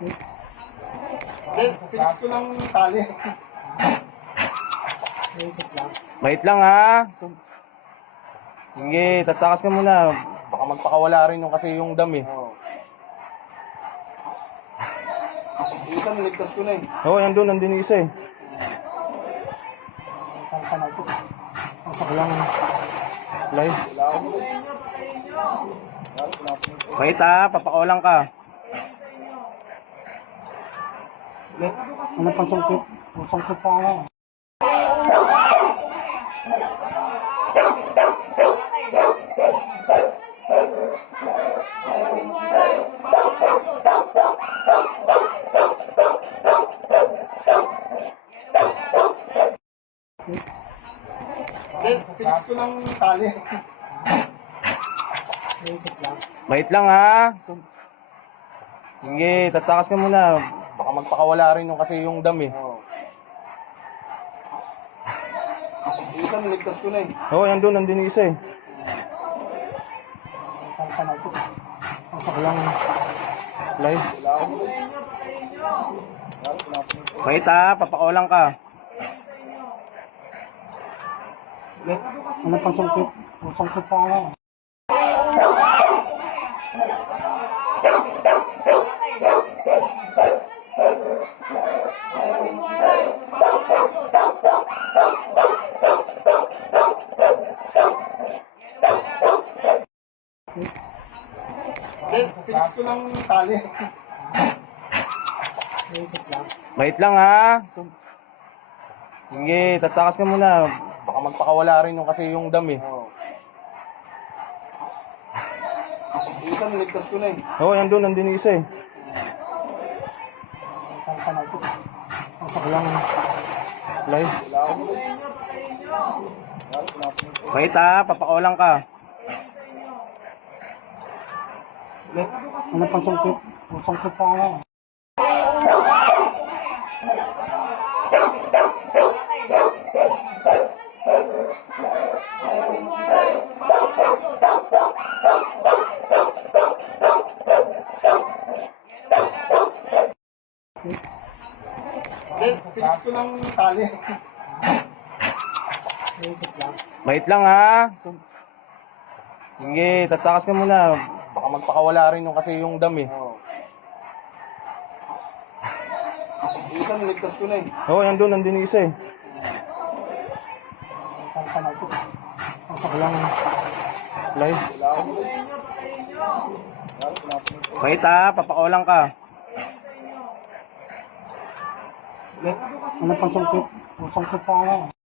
Fix ko ng tali. Wait lang ha. Sige, tatakas ka muna. Baka magpakawala rin yung kasi yung dam eh. Isa, niligtas ko na eh. Oo, nandun yung isa eh. Walang live. Wala ako. Wait ha, papakawalan ka. Ano pang sungkit? Ang sungkit pa ako. Fix ko ng tali. Wait lang ha. Sige, tatakas ka muna. Baka magpakawala rin yung kasi yung dam eh. Isa, niligtas ko na eh. Oo, nandun yung isa eh. Walang live. Wala ako. Wait ha, papakawalan ka. Ano pang sungkit? Ang sungkit pa ako. Fix ko ng tali. Wait lang ha. Sige, tatakas ka muna. Baka magpakawala rin yung kasi yung dam eh. Isa, niligtas ko na eh. Oo, nandun yung isa eh. Walang live. Wala ako. Wait ha, papakawalan ka. Ano pang sungkit? Ang sungkit pa ako. Fix ko ng tali. Wait lang ha. Sige, tatakas ka muna. Baka magpakawala rin yung kasi yung dam eh. Isa, niligtas ko na eh. Oo, nandun yung isa eh. Walang live. Wala ako. Wait ha, papakawalan ka. Ano pang sungkit? Ang sungkit pa ako.